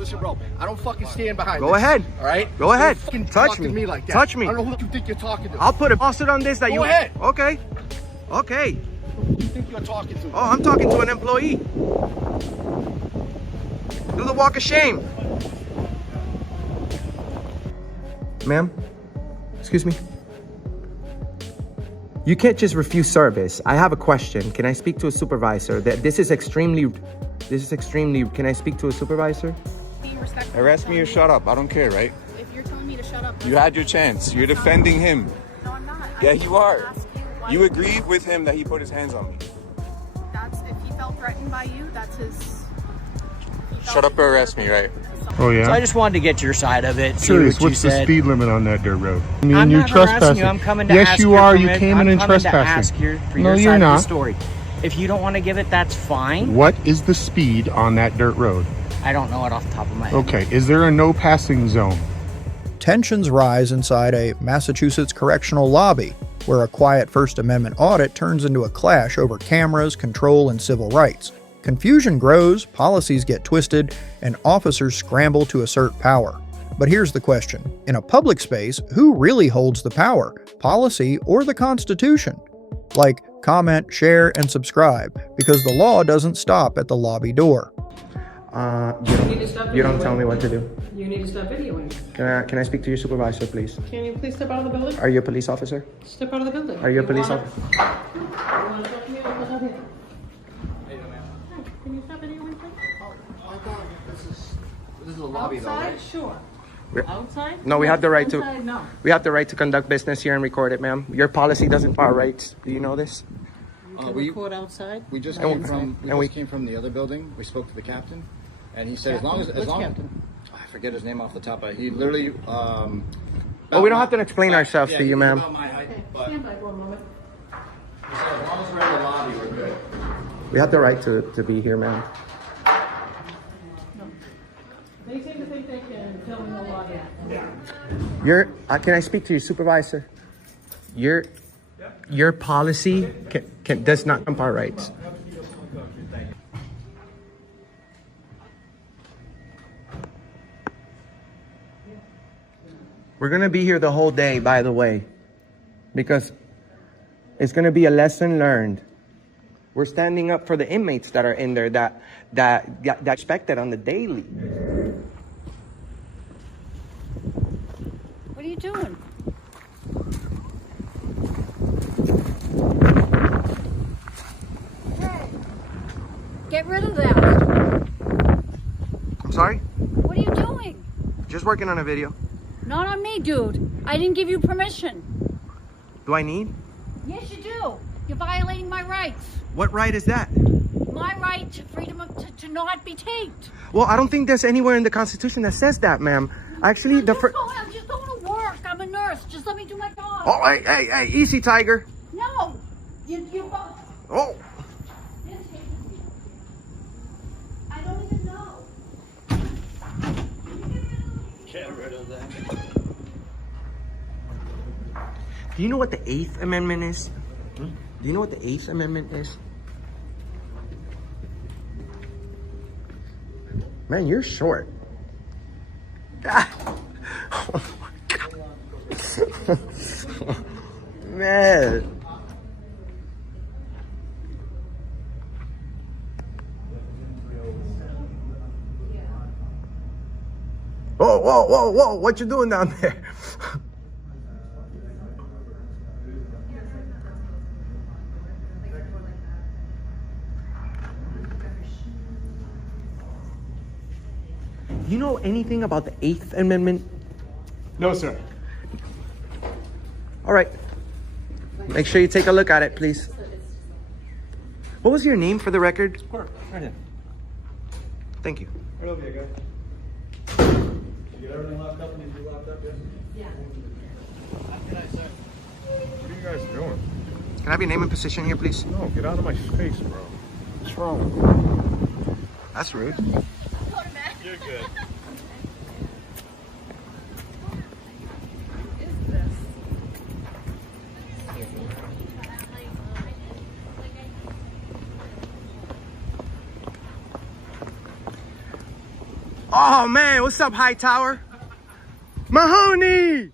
Listen, bro. I don't fucking stand behind. Go ahead. All right. Go ahead. Don't fucking Touch talk to me like that. Touch me. I don't know who you think you're talking to. I'll put a faucet on this that Go you. ahead. Okay. Okay. Who do you think you're talking to? Oh, I'm talking to an employee. Do the walk of shame. Ma'am, excuse me. You can't just refuse service. I have a question. Can I speak to a supervisor? This is extremely, can I speak to a supervisor? Be respectful. Arrest me or shut up. I don't care, right? If you're telling me to shut up, You had your chance. You're defending him. no, I'm not. Yeah, I'm you are. asking why You agreed with him that he put his hands on me. That's if he felt threatened by you. That's his. Shut up or arrest me, right? Oh yeah. So I just wanted to get your side of it. See Curious, what you what's the said. speed limit on that dirt road? I mean, I'm you're not harassing trespassing. you. I'm coming to yes, ask you your are. You permit. came in and I'm coming to trespassing. ask for No, your you're side not. of the story. If you don't want to give it, that's fine. What is the speed on that dirt road? I don't know it off the top of my head. Okay, is there a no passing zone? Tensions rise inside a Massachusetts correctional lobby, where a quiet First Amendment audit turns into a clash over cameras, control, and civil rights. Confusion grows, policies get twisted, and officers scramble to assert power. But here's the question. In a public space, who really holds the power? Policy or the Constitution? Like, comment, share, and subscribe, because the law doesn't stop at the lobby door. You don't tell me what to do. You need to stop videoing. Can I speak to your supervisor, please? Can you please step out of the building? Are you a police officer? Step out of the building. Are you a police officer? You want to talk to me? I'll come out here. Can you stop videoing, please? Oh my God, this is a lobby though, Outside? right? Sure. Outside? No, we have the right to. Inside, no. We have the right to conduct business here and record it, ma'am. Your policy doesn't bar rights. Do you know this? You can record outside? We just And came we- from. and we- came from the other building. We spoke to the captain, and he said as long as Which I captain? forget his name off the top. He literally. Oh, we don't have to explain ourselves yeah, to you, he's ma'am. about my height, but he Stand by for a moment. said as long as we're in the lobby, we're good. We have the right to be here, ma'am. They seem to think they can film the lobby. Can I speak to your supervisor? Your policy does not trump our rights. We're gonna be here the whole day, by the way, because it's gonna be a lesson learned. We're standing up for the inmates that are in there that expected on the daily. What are you doing? Hey, get rid of that. I'm sorry? What are you doing? Just working on a video. Not on me, dude. I didn't give you permission. Do I need? Yes, you do. You're violating my rights. What right is that? My right to freedom to not be taped. Well, I don't think there's anywhere in the Constitution that says that, ma'am. Actually, I'm just going to work. I'm a nurse. Just let me do my job. Oh, hey, easy, Tiger. No. You both. Oh. I don't even know. Get rid of that. Do you know what the 8th Amendment is? Do you know what the 8th Amendment is? Man, you're short. Ah. Oh my God. Man. Whoa, what you doing down there? You know anything about the 8th Amendment? No, sir. All right. Make sure you take a look at it, please. What was your name for the record? Right in. Thank you. Right over here, guys. You get everything locked up and you locked up, yes? What are you guys doing? Can I have your name and position here, please? No, get out of my face, bro. What's wrong? That's rude. You're good. Oh man, what's up, Hightower? Mahoney!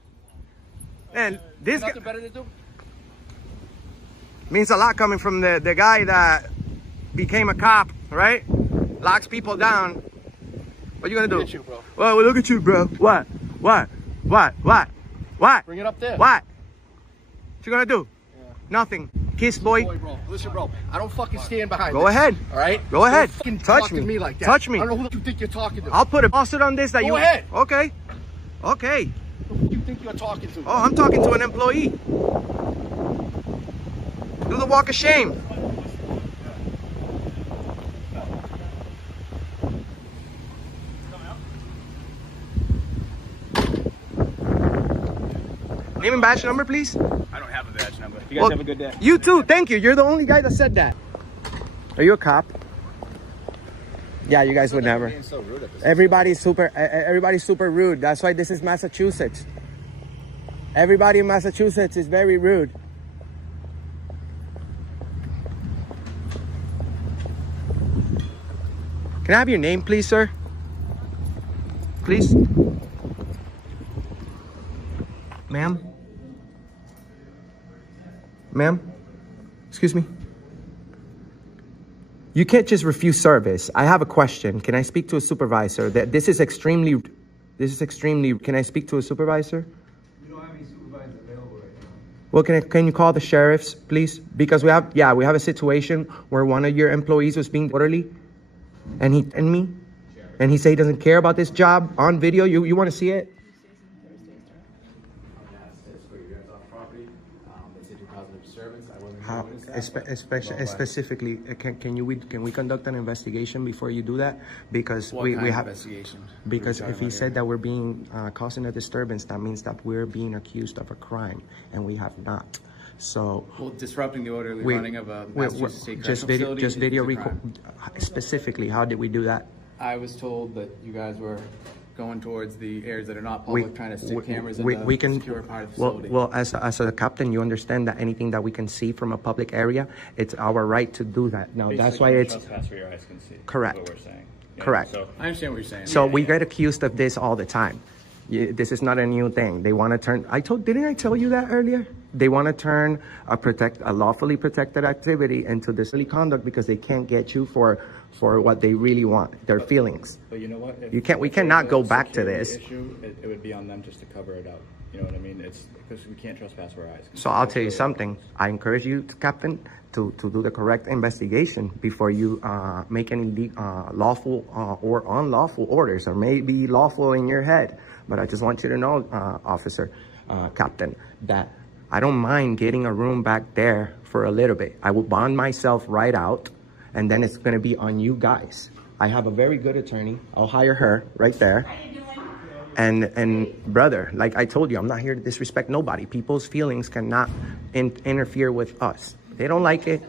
And this guy better to do? means a lot coming from the guy that became a cop, right? Locks people down. What you gonna do? Look at you, bro. Well, look at you, bro. What? Bring it up there. What you gonna do? Yeah. Nothing. Kiss, boy. Boy, bro. Listen, bro. I don't fucking stand behind Go this. ahead. All right? Go ahead. Don't fucking Touch talk me. to me like that. Touch me. I don't know who you think you're talking to. I'll put a lawsuit on this that Go you. ahead. Okay. Okay. Who you think you're talking to? Oh, I'm talking to an employee. Do the walk of shame. Name and badge number, please. I don't have a badge number. You guys Well, have a good day. You too. Thank you. You're the only guy that said that. Are you a cop? Yeah, you guys would never. Being so rude at this. Everybody's super rude. That's why this is Massachusetts. Everybody in Massachusetts is very rude. Can I have your name, please, sir? Please. Ma'am? Ma'am? Excuse me? You can't just refuse service. I have a question. Can I speak to a supervisor? This is extremely, can I speak to a supervisor? We don't have any supervisors available right now. Well, can you call the sheriffs, please? Because we have a situation where one of your employees was being orderly, and he said he doesn't care about this job on video. You want to see it? How, specifically, can we conduct an investigation before you do that? Because we have investigation. because if he said that we're being causing a disturbance, that means that we're being accused of a crime, and we have not. So Well, disrupting the orderly running of a Massachusetts State just Correctional video, facility is a record. crime. Specifically, how did we do that? I was told that you guys were going towards the areas that are not public, trying to stick cameras in the we can secure part of the facility. well, as a captain, you understand that anything that we can see from a public area, it's our right to do that. Now that's why it's Trespass where your eyes can see. Correct. That's what we're saying. Yeah, Correct. So I understand what you're saying. So we get accused of this all the time. This is not a new thing. They want to turn. Didn't I tell you that earlier? They want to turn a lawfully protected activity into disorderly conduct because they can't get you for what they really want, their feelings. But you know what? We cannot go back to this. Issue, it would be on them just to cover it up. You know what I mean? It's because we can't trespass where our eyes can see. So I'll tell you something. I encourage you, Captain, to do the correct investigation before you make any lawful or unlawful orders, or maybe lawful in your head. But I just want you to know, Officer, Captain, that I don't mind getting a room back there for a little bit. I will bond myself right out, and then it's going to be on you guys. I have a very good attorney. I'll hire her right there. And brother, like I told you, I'm not here to disrespect nobody. People's feelings cannot interfere with us. They don't like it.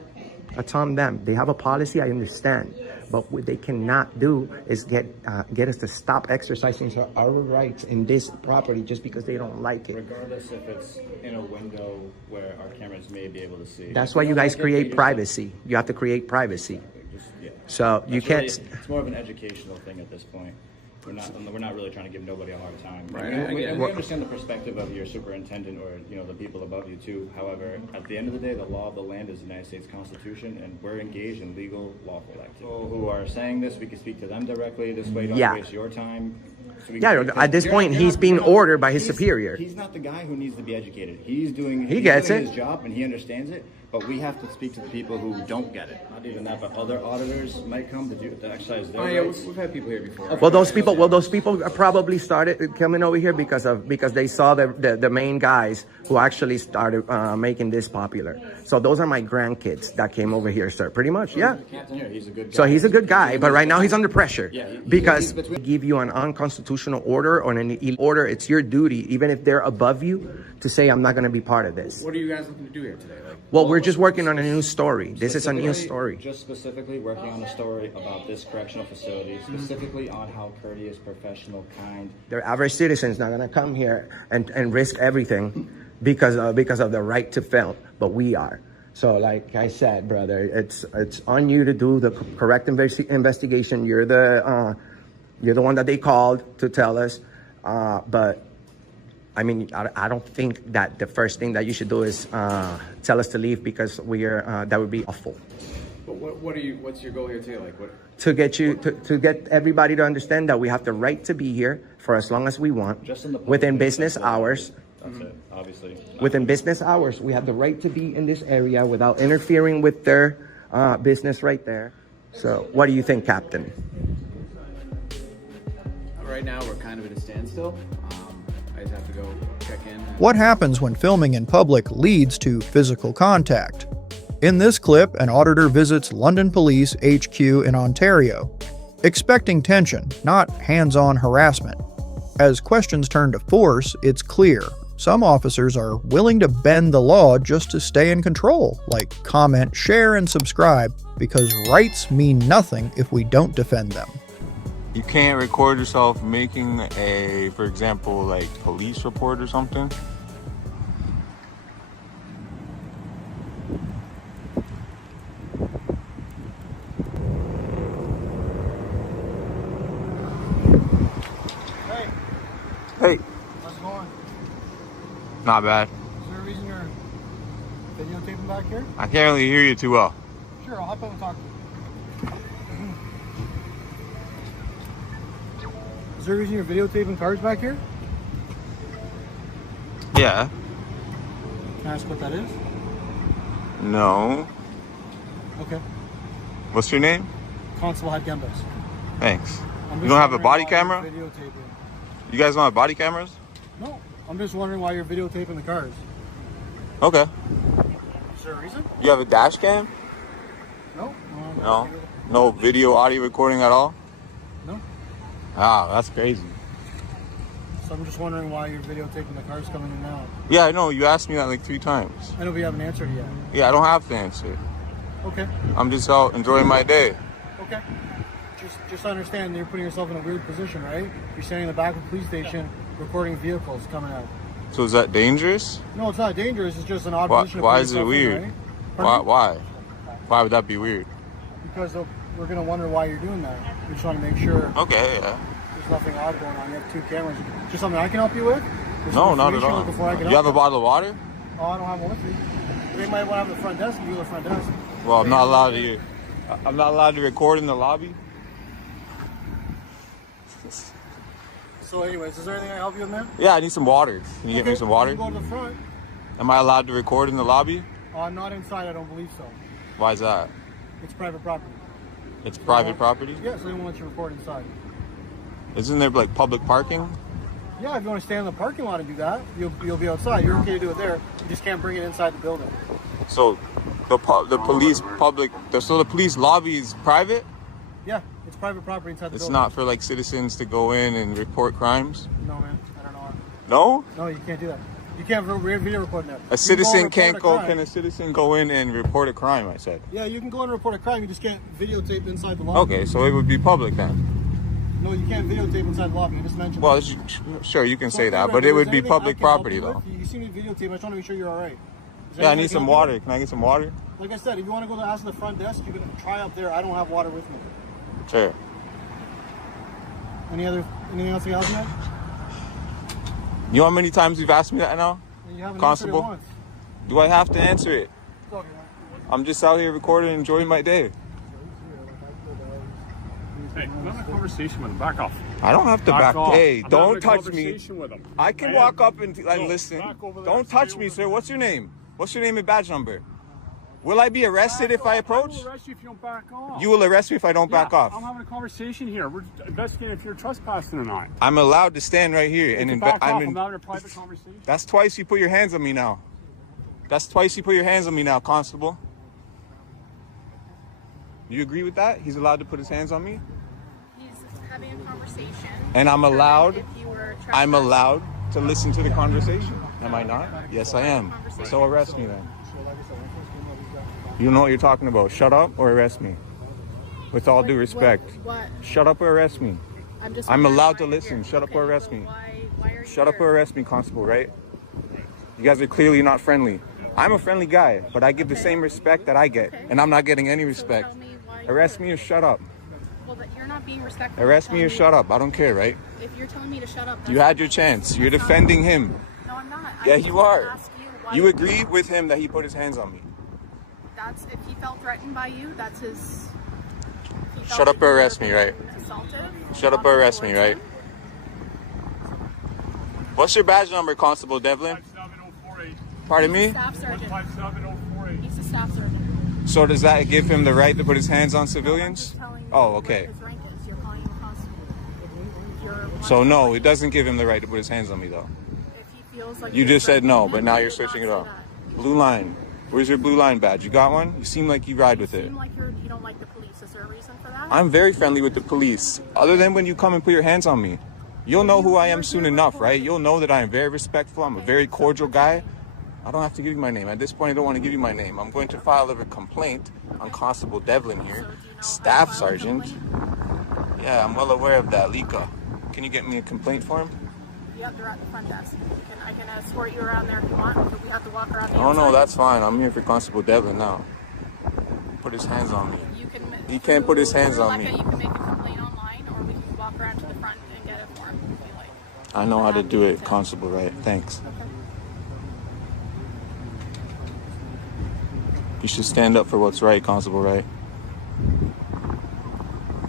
That's on them. They have a policy, I understand. But what they cannot do is get us to stop exercising our rights in this property just because they don't like it. Regardless if it's in a window where our cameras may be able to see. That's why you guys create privacy. You have to create privacy. So you can't. It's more of an educational thing at this point. We're not really trying to give nobody a hard time. Right. We understand the perspective of your superintendent or the people above you too. However, at the end of the day, the law of the land is the United States Constitution, and we're engaged in legal, lawful activity. People who are saying this, we can speak to them directly. This way, don't waste your time. At this point, he's being ordered by his superior. He's not the guy who needs to be educated. He's doing He gets his it. job and he understands it. But we have to speak to the people who don't get it. Not even that, but other auditors might come to exercise their rights. We've had people here before. Well, those people probably started coming over here because they saw the main guys who actually started making this popular. So those are my grandkids that came over here, sir. Pretty much, yeah. He's a good guy. So he's a good guy, but right now he's under pressure because he's between- give you an unconstitutional order or an illegal order. It's your duty, even if they're above you, to say I'm not going to be part of this. What are you guys looking to do here today? Well, we're just working on a new story. This is a new story. Just specifically working on a story about this correctional facility, specifically on how courteous, professional, kind. The average citizen's not going to come here and risk everything because of the right to film, but we are. So, like I said, brother, it's on you to do the correct investigation. You're You're the one that they called to tell us. But I mean, I don't think that the first thing that you should do is tell us to leave, because that would be awful. But what's your goal here today? Like what? To get everybody to understand that we have the right to be here for as long as we want, Just in the within business hours. That's it, obviously. Within business hours, we have the right to be in this area without interfering with their business right there. So what do you think, Captain? Right now we're kind of at a standstill. I just have to go check in. What happens when filming in public leads to physical contact? In this clip, an auditor visits London Police HQ in Ontario, expecting tension, not hands-on harassment. As questions turn to force, it's clear some officers are willing to bend the law just to stay in control, like comment, share, and subscribe, because rights mean nothing if we don't defend them. You can't record yourself making a, for example, like police report or something. Hey. How's it going? Not bad. Is there a reason you're videotaping back here? I can't really hear you too well. Sure, I'll hop in and talk to you. Is there a reason you're videotaping cars back here? Yeah. Can I ask what that is? No. Okay. What's your name? Constable Head Gembas. Thanks. I'm You just don't have a wondering body why you're camera? Videotaping. You guys don't have body cameras? No, I'm just wondering why you're videotaping the cars. Okay. Is there a reason? You have a dash cam? No. No. No video, audio recording at all? No. Ah, that's crazy. So I'm just wondering why you're videotaping the cars coming in and out. Yeah, I know. You asked me that like 3 times. I know we haven't answered yet. Yeah, I don't have to answer. Okay. I'm just out enjoying my day. Okay. Just understand that you're putting yourself in a weird position, right? You're standing in the back of the police station recording vehicles coming out. So is that dangerous? No, it's not dangerous. It's just an odd Why, position. to why put is it yourself in, weird? right? Why? Pardon? Why? Why would that be weird? Because we're going to wonder why you're doing that. We just want to make sure Okay, yeah. there's nothing odd going on. You have 2 cameras. Just something I can help you with? There's No, some not at information all. before I can You help have a bottle of water? Oh, I don't have one with me. They might want to have the front desk and do the front desk. Well, I'm not allowed to. I'm not allowed to record in the lobby. So anyways, is there anything I can help you with, man? Yeah, I need some water. Can you get me some water? You can go to the front. Am I allowed to record in the lobby? Not inside, I don't believe so. Why is that? It's private property. It's private property? Yeah, so they won't let you record inside. Isn't there like public parking? Yeah, if you want to stand in the parking lot and do that, you'll be outside. You're okay to do it there. You just can't bring it inside the building. So the police so the police lobby is private? Yeah, it's private property inside the It's building. not for like citizens to go in and report crimes? No, man. I don't know. No? No, you can't do that. You can't video record that. A citizen can't go. Can Can a citizen go in and report a crime? I said. Yeah, you can go and report a crime. You just can't videotape inside the lobby. Okay, so it would be public then. No, you can't videotape inside the lobby. You just mentioned. Well, that. sure, you can So, say that, anyway, but it is would there be anything I public can help property you though. with? You see me videotape. I just want to make sure you're all right. Is there Yeah, I anything need some can help you water. Can I get some water? with? Like I said, if you want to go to ask the front desk, you can try up there. I don't have water with me. Sure. Anything else you help me with? You know how many times you've asked me that now? You haven't Constable? answered it once. Do I have to answer it? It's okay, man. I'm just out here recording and enjoying my day. Hey, I'm having a conversation with him. Back off. I don't have to back. off. Hey, I'm don't having a touch me. conversation with him. I can Man. walk up and No, listen. back over there. Don't touch Stay me, over sir. there. What's your name? What's your name and badge number? Will I be arrested if I approach? I will arrest you if you don't back off. You will arrest me if I don't back Yeah, off. I'm having a conversation here. We're investigating if you're trespassing or not. I'm allowed to stand right here and Back off. I'm I'm having a private conversation. That's twice you put your hands on me now. That's twice you put your hands on me now, Constable. You agree with that? He's allowed to put his hands on me? He's having a conversation. And I'm allowed, If you were I'm trespassing. allowed to listen to the conversation. Am I not? Yes, I am. So arrest me then. You know what you're talking about. Shut up or arrest me. With all due respect. What? Shut up or arrest me. I'm wondering allowed why to you're listen. here. Shut up or Okay, arrest but me. Why are you Shut up here? or arrest me, Constable, right? You guys are clearly not friendly. I'm a friendly guy, but I give the same respect that I get. Okay. And I'm not getting any So respect. tell me why you're Arrest here. me or shut up. Well, that you're not being respectful. Arrest me or shut up. I don't care, right? If you're telling me to shut up, You had your chance. You're defending him. No, I'm not. Yeah, I you are. ask you why You agreed with him that he put his hands on me. That's if he felt threatened by you. That's his. Shut up or arrest me, right? Shut up or arrest me, right? What's your badge number, Constable Devlin? 57048. Pardon me? Staff sergeant. 57048. He's a staff sergeant. So does that give him the right to put his hands on civilians? Oh, okay. His rank is. You're calling him constable. So no, it doesn't give him the right to put his hands on me, though. If he feels like You just said no, but now you're switching it up. Blue line. Where's your blue line badge? You got one? You seem like you ride with it. You seem like you don't like the police. Is there a reason for that? I'm very friendly with the police. Other than when you come and put your hands on me. You'll know who I am soon enough, right? You'll know that I am very respectful. I'm a very cordial guy. I don't have to give you my name. At this point, I don't want to give you my name. I'm going to file a complaint on Constable Devlin here, Staff Sergeant. Yeah, I'm well aware of that, Lika. Can you get me a complaint form? Yep, they're at the front desk. I can escort you around there if you want, but we have to walk around the Oh, no, outside. that's fine. I'm here for Constable Devlin now. Put his hands on me. You can, He can't put his hands on me. You can make a complaint online, or we can walk around to the front and get it for him if you like. I know how to do it, Constable, right? Thanks. You should stand up for what's right, Constable, right? It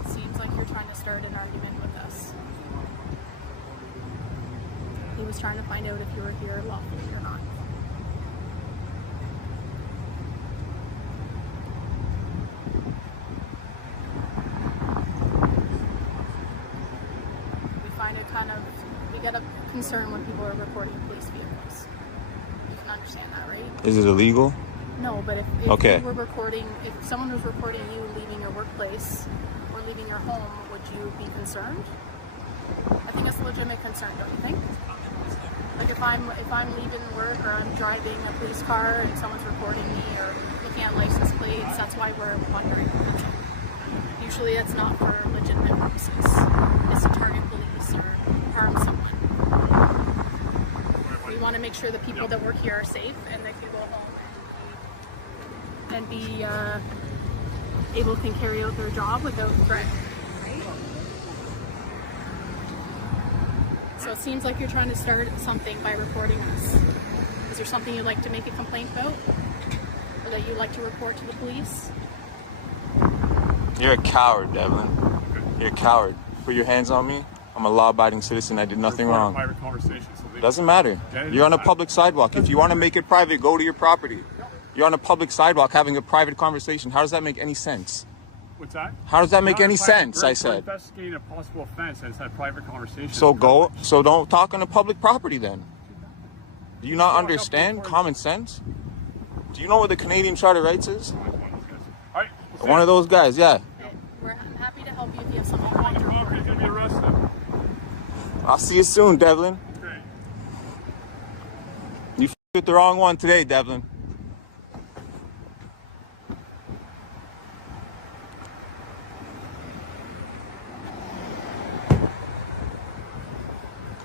seems like you're trying to start an argument with us. He was trying to find out if you were here lawfully or not. We find it we get a concern when people are reporting police vehicles. You can understand that, right? Is it illegal? No, but if Okay. you were recording, if someone was recording you leaving your workplace or leaving your home, would you be concerned? I think that's a legitimate concern, don't you think? Like if I'm leaving work or I'm driving a police car and someone's recording me or looking at license plates, that's why we're wondering. Usually it's not for legitimate purposes. It's to target police or harm someone. We want to make sure the people that work here are safe and they can go home and be able to carry out their job without threat. Right? So it seems like you're trying to start something by reporting us. Is there something you'd like to make a complaint about? Or that you'd like to report to the police? You're a coward, Devlin. You're a coward. Put your hands on me. I'm a law-abiding citizen. I did nothing wrong. Private conversation, so Doesn't matter. You're on a public sidewalk. If you want to make it private, go to your property. You're on a public sidewalk having a private conversation. How does that make any sense? What's that? How does that make any sense? I We're said. investigating a possible offense and it's a private conversation. So don't talk on a public property then. Do you not understand common sense? Do you know what the Canadian Charter of Rights is? All right. One of those guys, yeah. We're happy to help you if you have something you want to report. You're going to be arrested. I'll see you soon, Devlin. Okay. You f***ed with the wrong one today, Devlin.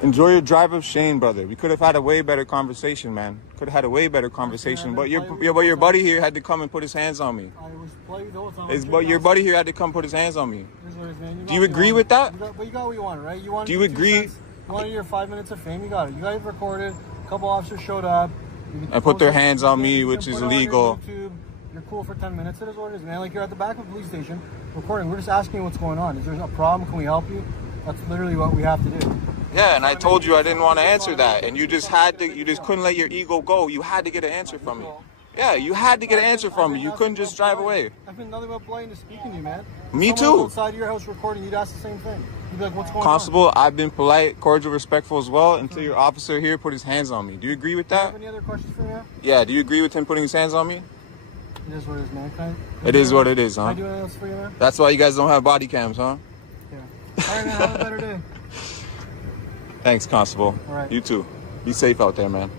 Enjoy your drive of shame, brother. We could have had a way better conversation, man. Could have had a way better conversation. But your buddy here had to come and put his hands on me. I was playing the whole time. But your buddy here had to come put his hands on me. Here's what it is, man. Do you agree with that? But you got what you wanted, right? You wanted. Do you agree? You wanted your 5 minutes of fame. You got it. You got it recorded. A couple officers showed up. And put their hands on me, which is illegal. You're cool for 10 minutes. It is what it is, man. Like you're at the back of the police station recording. We're just asking you what's going on. Is there a problem? Can we help you? That's literally what we have to do. Yeah, and I told you I didn't want to answer that, and you just couldn't let your ego go. You had to get an answer from me. Yeah, you had to get an answer from me. You couldn't just drive away. I've been nothing but polite to speaking to you, man. Me Someone too. outside your house recording, you'd ask the same thing. You'd be like, what's going Constable, on? I've been polite, cordial, respectful as well until your officer here put his hands on me. Do you agree with Do you that? have any other questions for me? Yeah, do you agree with him putting his hands on me? It is what it is, man. It is what it is, Can I huh? do anything else for you, man? That's why you guys don't have body cams, huh? Yeah. All right, man. Have a better day. Thanks, Constable. All right. You too. Be safe out there, man.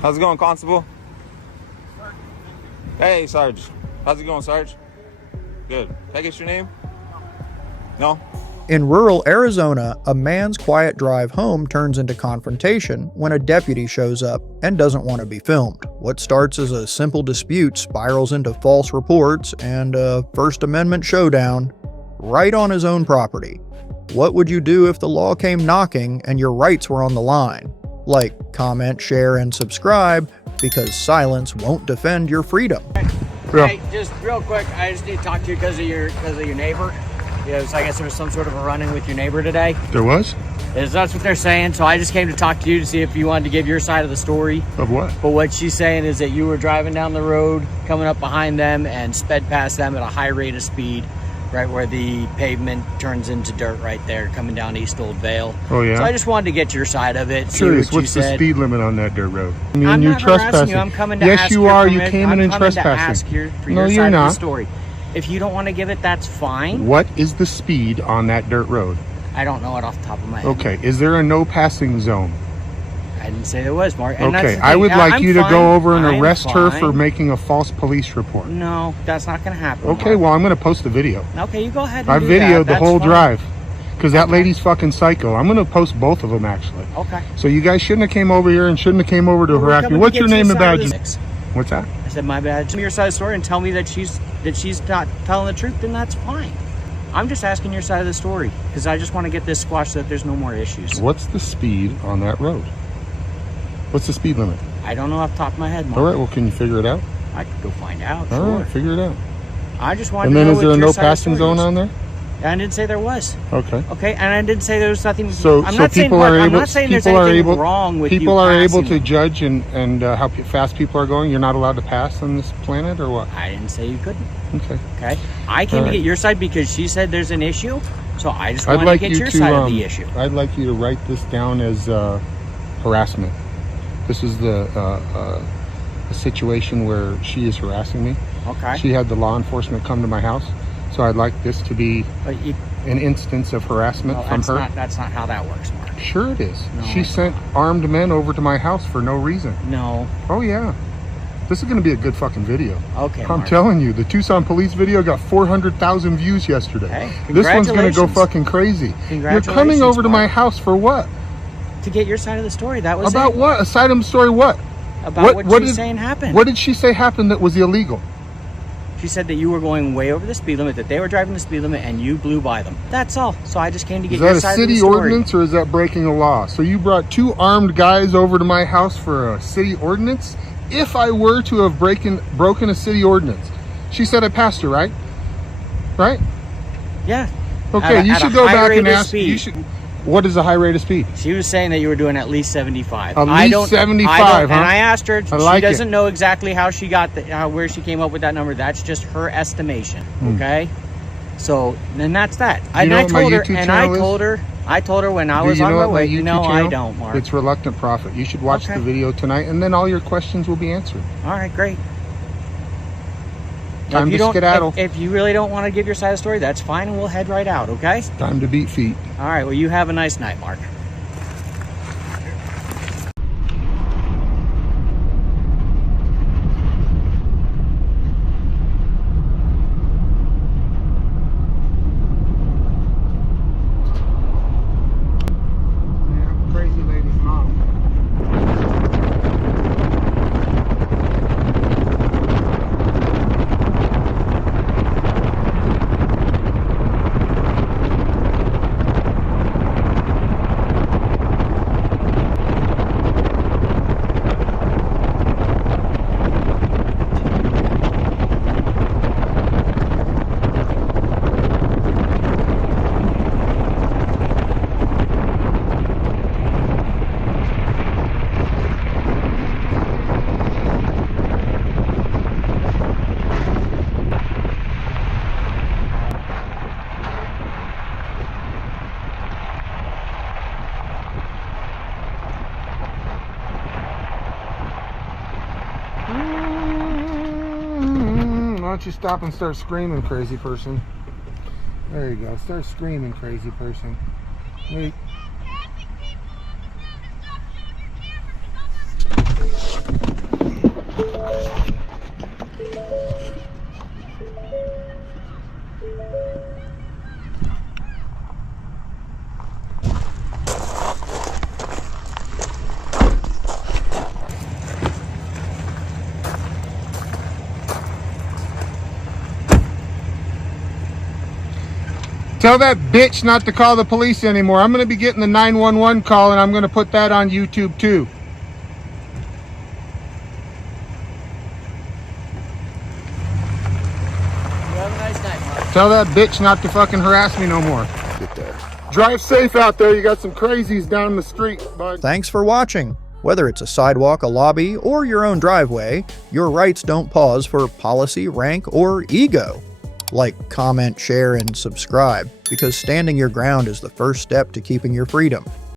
How's it going, Constable? Hey, Sarge. How's it going, Sarge? Good. Can I get your name? No? In rural Arizona, a man's quiet drive home turns into confrontation when a deputy shows up and doesn't want to be filmed. What starts as a simple dispute spirals into false reports and a First Amendment showdown right on his own property. What would you do if the law came knocking and your rights were on the line? Like, comment, share, and subscribe, because silence won't defend your freedom. Hey, just real quick, I just need to talk to you because of your neighbor. Because I guess there was some sort of a run-in with your neighbor today. There was? That's what they're saying. So I just came to talk to you to see if you wanted to give your side of the story. Of what? But what she's saying is that you were driving down the road, coming up behind them, and sped past them at a high rate of speed, right where the pavement turns into dirt right there, coming down East Old Vale. Oh, yeah? So I just wanted to get your side of it. Curious, see what what's you the said. speed limit on that dirt road? I mean, I'm you're not harassing trespassing. you. I'm coming to yes, ask you your are. You permission. came in and I'm coming trespassing. to ask for no, your you're side not. of the story. If you don't want to give it, that's fine. What is the speed on that dirt road? I don't know it off the top of my head. Okay, is there a no passing zone? I didn't say there was, Mark. And Okay, that's the I thing. would like I'm you to fine. go over and I'm arrest her fine. for making a false police report. No, that's not going to happen. Okay, Mark. well, I'm going to post the video. Okay, you go ahead and I do videoed that. the whole That's fine. drive because that lady's fucking psycho. I'm going to post both of them, actually. Okay. So you guys shouldn't have came over here and shouldn't have came over to We're harass me. coming to What's get your you name the and side of badge? the- What's that? I said, my bad. Tell me your side of the story and tell me that she's not telling the truth, then that's fine. I'm just asking your side of the story because I just want to get this squashed so that there's no more issues. What's the speed on that road? What's the speed limit? I don't know off the top of my head, Mark. All right, well, can you figure it out? I could go find out. All Sure. right, figure it out. I just wanted And to then know is there what a your no side of the passing story zone is. on there? I didn't say there was. Okay. Okay, and I didn't say there was nothing. So, I'm so not saying, people Mark, are I'm able. not saying there's People are anything able. wrong with People you are able passing. to judge and how fast people are going. You're not allowed to pass on this planet, or what? I didn't say you couldn't. Okay. Okay. I came All to right. get your side because she said there's an issue. So I just I'd wanted like to get you your to. side of the issue. I'd like you to write this down as harassment. This is the a situation where she is harassing me. Okay. She had the law enforcement come to my house, so I'd like this to be But you, an instance of harassment well, from that's her. that's not how that works, Mark. Sure it is. No, She it's sent armed men over to my house for no reason. No. Oh yeah. This is going to be a good fucking video. Okay. I'm Mark. telling you, the Tucson police video got 400,000 views yesterday. Hey, this one's going to go congratulations. fucking crazy. You're Congratulations, coming over to my Mark. house for what? To get your side of the story. That was About it. what? A side of the story what? About what she's did, saying happened. What did she say happened that was illegal? She said that you were going way over the speed limit, that they were driving the speed limit, and you blew by them. That's all. So I just came to get Is your that a side of the city story. ordinance or is that breaking a law? So you brought two armed guys over to my house for a city ordinance? If I were to have broken a city ordinance, she said I passed her, right? Right? Yeah. Okay, you At a should go high back rate and of ask. speed. You should. What is a high rate of speed? She was saying that you were doing at least 75. At I least don't, 75, I don't, huh? And I asked her. I like she doesn't it. know exactly how she got where she came up with that number. That's just her estimation. Okay. So then that's that. And know I what my told her. YouTube And I channel is? told her. I told her when I Do was you on know my what my way. YouTube No, I channel? don't, Mark. It's Reluctant Prophet. You should watch Okay. the video tonight, and then all your questions will be answered. All right, great. Time if you to don't, skedaddle. if you really don't want to give your side of the story, that's fine, and we'll head right out. Okay. Time to beat feet. All right. Well, you have a nice night, Mark. Crazy lady's mom. Why don't you stop and start screaming, crazy person? There you go. Start screaming, crazy person. Wait. Tell that bitch not to call the police anymore. I'm going to be getting the 911 call, and I'm going to put that on YouTube too. Have a nice night, Mark. Tell that bitch not to fucking harass me no more. Get there. Drive safe out there. You got some crazies down the street, bud. Thanks for watching. Whether it's a sidewalk, a lobby, or your own driveway, your rights don't pause for policy, rank, or ego. Like, comment, share, and subscribe, because standing your ground is the first step to keeping your freedom.